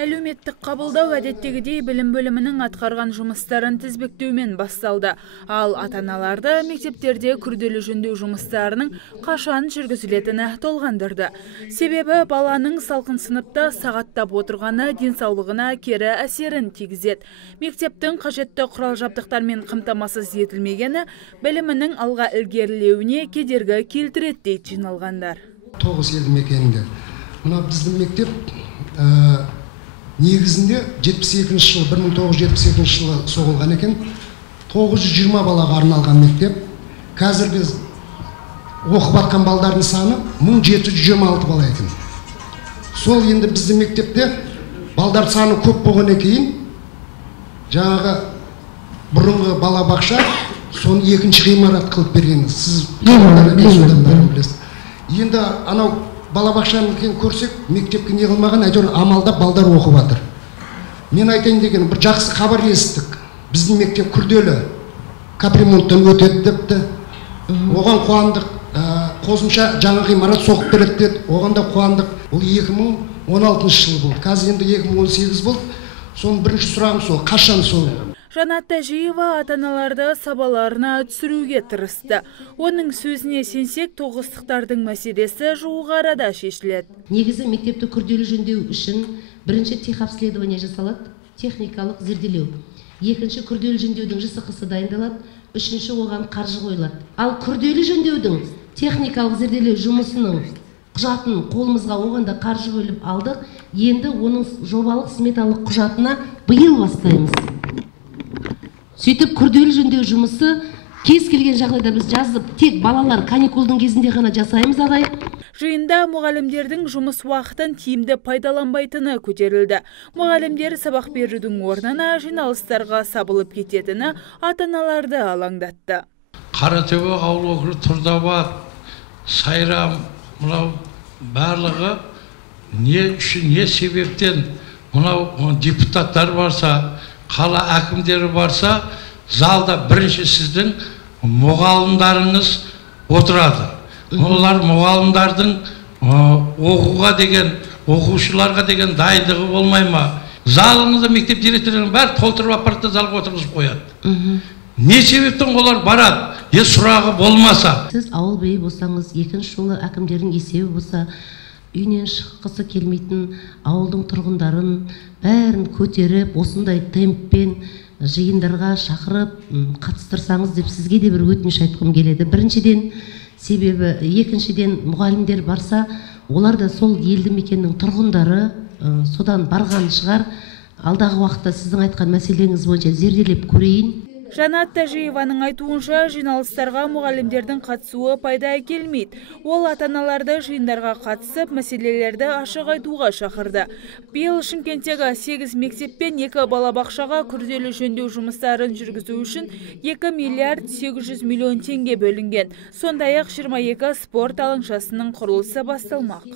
Әлеуметтік қабылдау әдеттегідей білім бөлімінің атқарған жұмыстарын тізбектеумен басталды. Ал ата-аналарды мектептерде күрделі жөндеу жұмыстарының қашан жүргізілетіні толғандырды. Себебі баланың салқын сыныпта сағаттап отырғаны денсаулығына кері әсерін тигізеді. Мектептің қажетті құрал-жабдықтармен қамтамасыз етілмегені білімінің алға ілгерілеуіне кедергі келтіреді дейді жиналғандар. 9 елді мекенінде. Мына біздің мектеп негізінде 1972 жылы соғылған екен. 920 балаға арналған мектеп. Қазір біз оқып жатқан балдардың саны 1726 бала екен. Сол енді біздің мектепте балдар саны көп болғаннан кейін жаңағы бұрынғы балабақша соны екінші ғимарат қылып берген. Сіз білесіз. Енді анау балабақшаны көрсек, мектепке не қылмаған, әйтеуір амалдап балдар оқып жатыр. Мен айтайын деген бір жақсы хабар естідік. Біздің мектеп күрделі капремонттан өтеді депті. Оған қуандық. Қосымша жаңа ғимарат соғып береді деді. Оған да қуандық. Ол 2016 жыл болды. Қазір енді 2018 болды. Соның бірінші сұрағым сол, қашан сол? Жанат Тәжиева ата-аналарды сабаларына түсіруге тырысты. Оның сөзіне сенсек, тоғыстықтардың мәселесі жуық арада шешіледі. Негізі мектепті күрделі жөндеу үшін бірінші техобследование жасалады, техникалық зерделеу. Екінші күрделі жөндеудің ЖСХ-сы дайындалады, үшінші оған қаржы қойылады. Ал күрделі жөндеудің техникалық зерделеу жұмысының құжатын қолымызға оғанда қаржы бөліп алдық. Енді оның жобалық сметалық құжатына биыл бастаймыз. Сөйтіп күрделі жөндеу жұмысы кез келген жағдайда біз жазып, тек балалар каникулдың кезінде ғана жасаймыз ағай. Жиында мұғалімдердің жұмыс уақытын тиімді пайдаланбайтыны көтерілді. Мұғалімдер сабақ берудің орнына жиналыстарға сабылып кететіні ата-аналарды алаңдатты. Қаратөбе ауыл округы, Тұрдабад, Сайрам, мынау барлығы не үшін, не себептен мынау депутаттар барса, қала әкімдері барса, залда бірінші сіздің мұғалімдарыңыз отырады. Олар мұғалімдардың оқуға деген, оқушыларға деген дайындығы болмай ма? Залыңызда мектеп директорларының бәрі толтырып аппаратта залға отырғызып қояды. Не себептен олар барады? Сұрағы болмаса. Сіз ауыл бейі болсаңыз, екінші жолы әкімдердің есебі болса, үйінен шыққысы келмейтін ауылдың тұрғындарын бәрін көтеріп, осындай темппен жиындарға шақырып қатыстырсаңыз деп сізге де бір өтініш айтқым келеді. Біріншіден, себебі екіншіден мұғалімдер барса, олар да сол елді мекеннің тұрғындары содан барған шығар. Алдағы уақытта сіздің айтқан мәселеңіз бойынша зерделеп көрейін. Жанат Тәжиеваның айтуынша, жиналыстарға мұғалімдердің қатысуы пайда әкелмейді. Ол ата-аналарды жиындарға қатысып, мәселелерді ашық айтуға шақырды. Биыл Шымкенттегі 8 мектеп пен 2 балабақшаға күрделі жөндеу жұмыстарын жүргізу үшін 2 миллиард 800 миллион теңге бөлінген. Сондай-ақ 22 спорт алаңшасының құрылысы басталмақ.